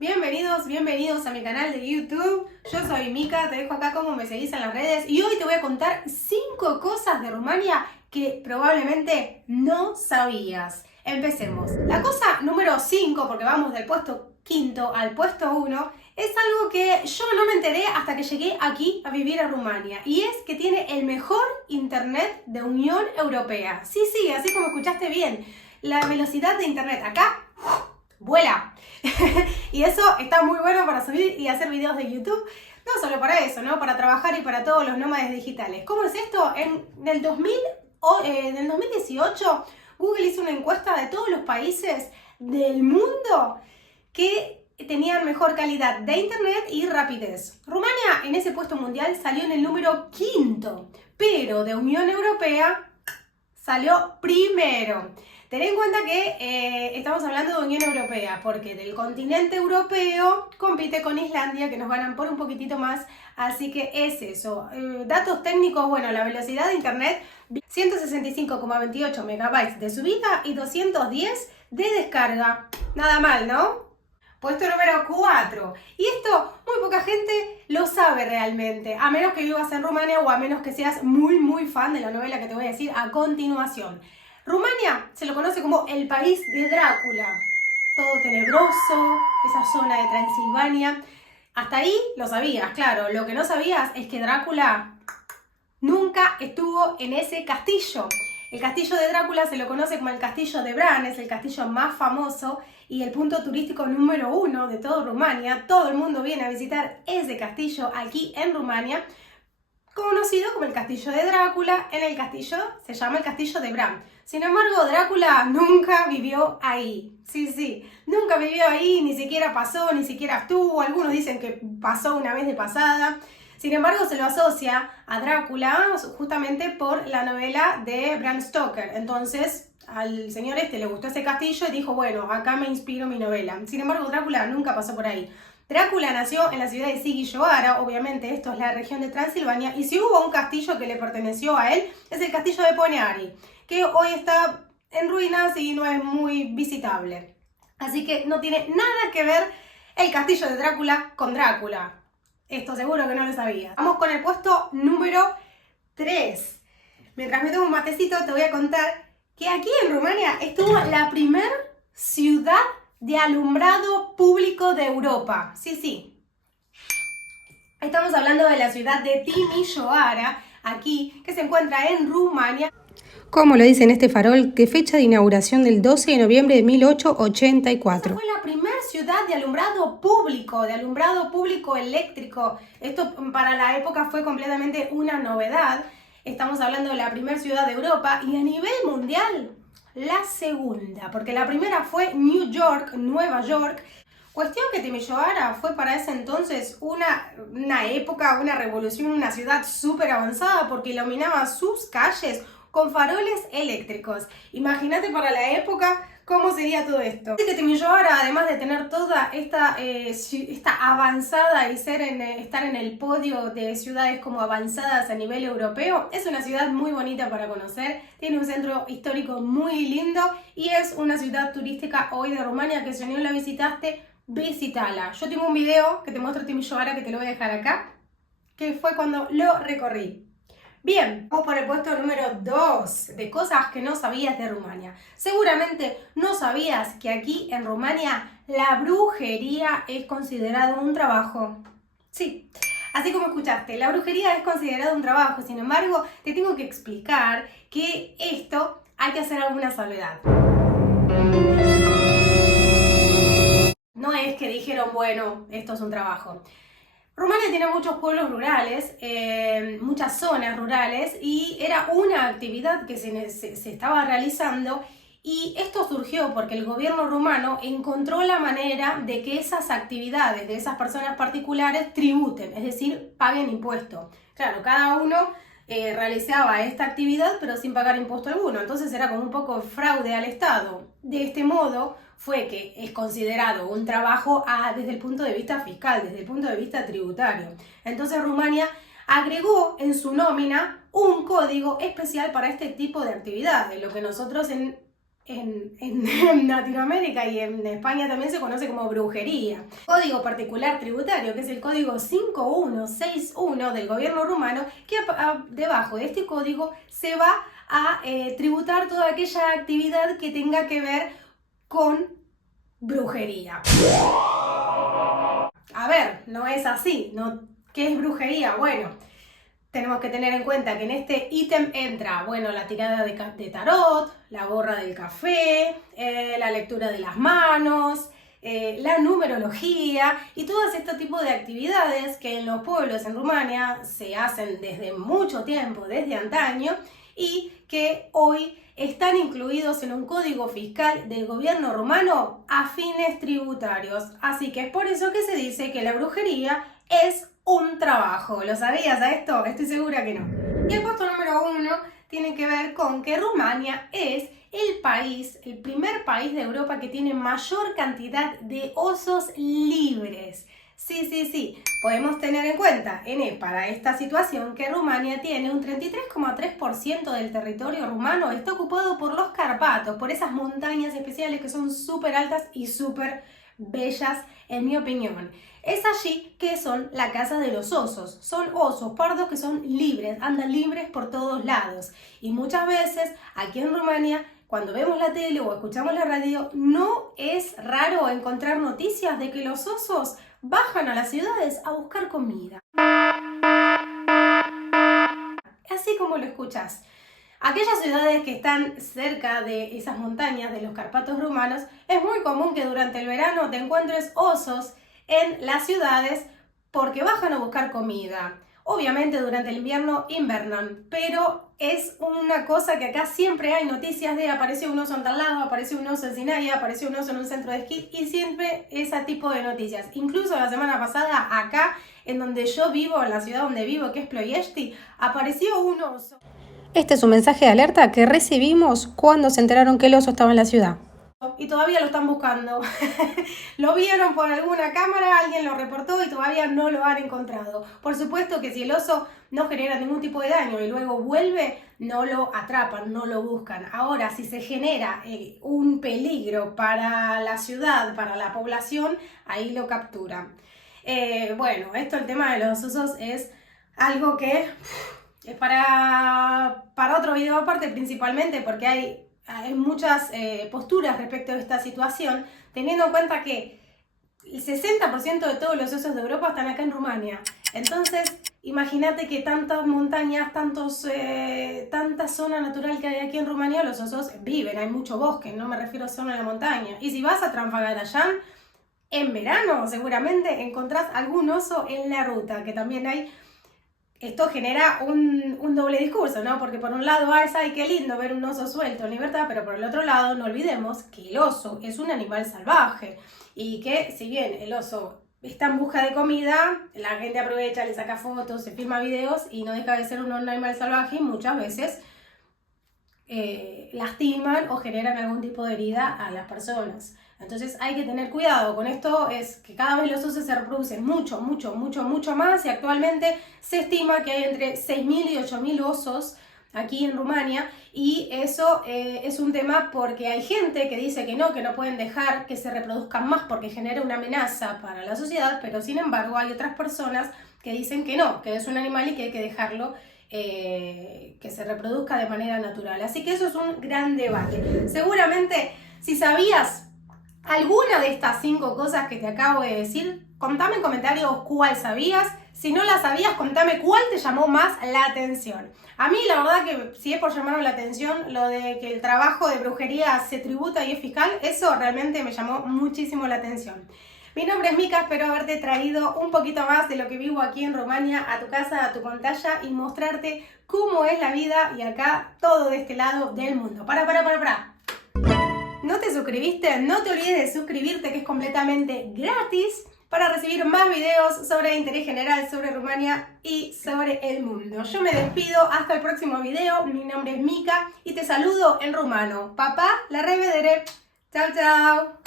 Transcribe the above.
Bienvenidos a mi canal de YouTube. Yo soy Mika, te dejo acá cómo me seguís en las redes y hoy te voy a contar 5 cosas de Rumania que probablemente no sabías. Empecemos. La cosa número 5, porque vamos del puesto quinto al puesto 1, es algo que yo no me enteré hasta que llegué aquí a vivir a Rumania y es que tiene el mejor internet de Unión Europea. Sí, así como escuchaste bien, la velocidad de internet acá vuela. Y eso está muy bueno para subir y hacer videos de YouTube. No solo para eso, ¿no? Para trabajar y para todos los nómades digitales. ¿Cómo es esto? En el 2018, Google hizo una encuesta de todos los países del mundo que tenían mejor calidad de internet y rapidez. Rumania en ese puesto mundial salió en el número 5, pero de Unión Europea salió primero. Ten en cuenta que estamos hablando de Unión Europea, porque del continente europeo compite con Islandia, que nos ganan por un poquitito más, así que es eso. Datos técnicos, bueno, la velocidad de internet, 165,28 megabytes de subida y 210 de descarga. Nada mal, ¿no? Puesto número 4. Y esto muy poca gente lo sabe realmente, a menos que vivas en Rumania o a menos que seas muy fan de la novela que te voy a decir a continuación. Rumania se lo conoce como el país de Drácula. Todo tenebroso, esa zona de Transilvania. Hasta ahí lo sabías, claro. Lo que no sabías es que Drácula nunca estuvo en ese castillo. El castillo de Drácula se lo conoce como el castillo de Bran, es el castillo más famoso y el punto turístico número 1 de toda Rumania. Todo el mundo viene a visitar ese castillo aquí en Rumania, conocido como el castillo de Drácula. En el castillo se llama el castillo de Bran. Sin embargo, Drácula nunca vivió ahí. Sí, nunca vivió ahí, ni siquiera pasó, ni siquiera estuvo. Algunos dicen que pasó una vez de pasada. Sin embargo, se lo asocia a Drácula justamente por la novela de Bram Stoker. Entonces, al señor le gustó ese castillo y dijo, bueno, acá me inspiro mi novela. Sin embargo, Drácula nunca pasó por ahí. Drácula nació en la ciudad de Sighisoara, obviamente esto es la región de Transilvania, y si hubo un castillo que le perteneció a él, es el castillo de Poneari, que hoy está en ruinas y no es muy visitable. Así que no tiene nada que ver el castillo de Drácula con Drácula. Esto seguro que no lo sabía. Vamos con el puesto número 3. Mientras me tomo un matecito te voy a contar que aquí en Rumania estuvo la primer ciudad de alumbrado público de Europa. Sí. Estamos hablando de la ciudad de Timișoara, aquí, que se encuentra en Rumania. Como lo dice en este farol, que fecha de inauguración del 12 de noviembre de 1884. Esa fue la primera ciudad de alumbrado público eléctrico. Esto para la época fue completamente una novedad. Estamos hablando de la primera ciudad de Europa y a nivel mundial, la segunda, porque la primera fue Nueva York. Cuestión que Timișoara fue para ese entonces una época, una revolución, una ciudad súper avanzada porque iluminaba sus calles con faroles eléctricos. Imagínate para la época cómo sería todo esto. Así que Timișoara, además de tener toda esta avanzada y estar en el podio de ciudades como avanzadas a nivel europeo, es una ciudad muy bonita para conocer, tiene un centro histórico muy lindo y es una ciudad turística hoy de Rumania que si no la visitaste, visítala. Yo tengo un video que te muestro Timișoara que te lo voy a dejar acá, que fue cuando lo recorrí. Bien, vamos por el puesto número 2 de cosas que no sabías de Rumania. Seguramente no sabías que aquí en Rumania la brujería es considerado un trabajo. Sí, así como escuchaste, la brujería es considerado un trabajo. Sin embargo, te tengo que explicar que esto hay que hacer alguna salvedad. No es que dijeron, bueno, esto es un trabajo. Rumania tiene muchos pueblos rurales, muchas zonas rurales y era una actividad que se estaba realizando y esto surgió porque el gobierno rumano encontró la manera de que esas actividades de esas personas particulares tributen, es decir, paguen impuestos. Claro, cada uno realizaba esta actividad pero sin pagar impuesto alguno, entonces era como un poco fraude al Estado. De este modo fue que es considerado un trabajo desde el punto de vista fiscal, desde el punto de vista tributario. Entonces Rumania agregó en su nómina un código especial para este tipo de actividades, lo que nosotros en en Latinoamérica y en España también se conoce como brujería. Código particular tributario, que es el código 5161 del gobierno rumano, que debajo de este código se va a tributar toda aquella actividad que tenga que ver con brujería. A ver, no es así, ¿no? ¿Qué es brujería? Bueno, tenemos que tener en cuenta que en este ítem entra, bueno, la tirada de tarot, la borra del café, la lectura de las manos, la numerología y todo este tipo de actividades que en los pueblos en Rumania se hacen desde mucho tiempo, desde antaño, y que hoy están incluidos en un código fiscal del gobierno rumano a fines tributarios. Así que es por eso que se dice que la brujería es un trabajo. ¿Lo sabías a esto? Estoy segura que no. Y el puesto número 1 tiene que ver con que Rumania es el primer país de Europa que tiene mayor cantidad de osos libres. Sí. Podemos tener en cuenta para esta situación que Rumania tiene un 33,3% del territorio rumano está ocupado por los Carpatos, por esas montañas especiales que son súper altas y súper bellas, en mi opinión. Es allí que son la casa de los osos. Son osos pardos que son libres, andan libres por todos lados. Y muchas veces aquí en Rumania, cuando vemos la tele o escuchamos la radio, no es raro encontrar noticias de que los osos bajan a las ciudades a buscar comida. Así como lo escuchas. Aquellas ciudades que están cerca de esas montañas de los Carpatos rumanos, es muy común que durante el verano te encuentres osos en las ciudades porque bajan a buscar comida. Obviamente durante el invierno invernan, pero es una cosa que acá siempre hay noticias de apareció un oso en tal lado, apareció un oso en Sinaia, apareció un oso en un centro de esquí y siempre ese tipo de noticias. Incluso la semana pasada acá, en donde yo vivo, en la ciudad donde vivo, que es Ploiești, apareció un oso. Este es un mensaje de alerta que recibimos cuando se enteraron que el oso estaba en la ciudad. Y todavía lo están buscando. Lo vieron por alguna cámara, alguien lo reportó y todavía no lo han encontrado. Por supuesto que si el oso no genera ningún tipo de daño y luego vuelve, no lo atrapan, no lo buscan. Ahora, si se genera un peligro para la ciudad, para la población, ahí lo capturan. Bueno, el tema de los osos es algo que es para otro video aparte, principalmente porque hay muchas posturas respecto a esta situación, teniendo en cuenta que el 60% de todos los osos de Europa están acá en Rumania. Entonces, imagínate que tantas montañas, tanta zona natural que hay aquí en Rumania, los osos viven, hay mucho bosque, no me refiero solo a la montaña. Y si vas a Tranfagarayan, en verano seguramente encontrás algún oso en la ruta, que también hay. Esto genera un doble discurso, ¿no? Porque por un lado, ay, qué lindo ver un oso suelto en libertad, pero por el otro lado, no olvidemos que el oso es un animal salvaje y que si bien el oso está en busca de comida, la gente aprovecha, le saca fotos, se filma videos y no deja de ser un animal salvaje y muchas veces lastiman o generan algún tipo de herida a las personas. Entonces hay que tener cuidado con esto, es que cada vez los osos se reproducen mucho más y actualmente se estima que hay entre 6.000 y 8.000 osos aquí en Rumania y eso es un tema porque hay gente que dice que no pueden dejar que se reproduzcan más porque genera una amenaza para la sociedad, pero sin embargo hay otras personas que dicen que no, que es un animal y que hay que dejarlo que se reproduzca de manera natural. Así que eso es un gran debate. Seguramente si sabías alguna de estas 5 cosas que te acabo de decir, contame en comentarios cuál sabías. Si no la sabías, contame cuál te llamó más la atención. A mí la verdad que si es por llamarme la atención, lo de que el trabajo de brujería se tributa y es fiscal, eso realmente me llamó muchísimo la atención. Mi nombre es Mika, espero haberte traído un poquito más de lo que vivo aquí en Rumania a tu casa, a tu pantalla y mostrarte cómo es la vida y acá todo de este lado del mundo. Para. ¿No te suscribiste? No te olvides de suscribirte, que es completamente gratis, para recibir más videos sobre interés general, sobre Rumania y sobre el mundo. Yo me despido, hasta el próximo video. Mi nombre es Mika y te saludo en rumano. Papá, la revedere. Chao.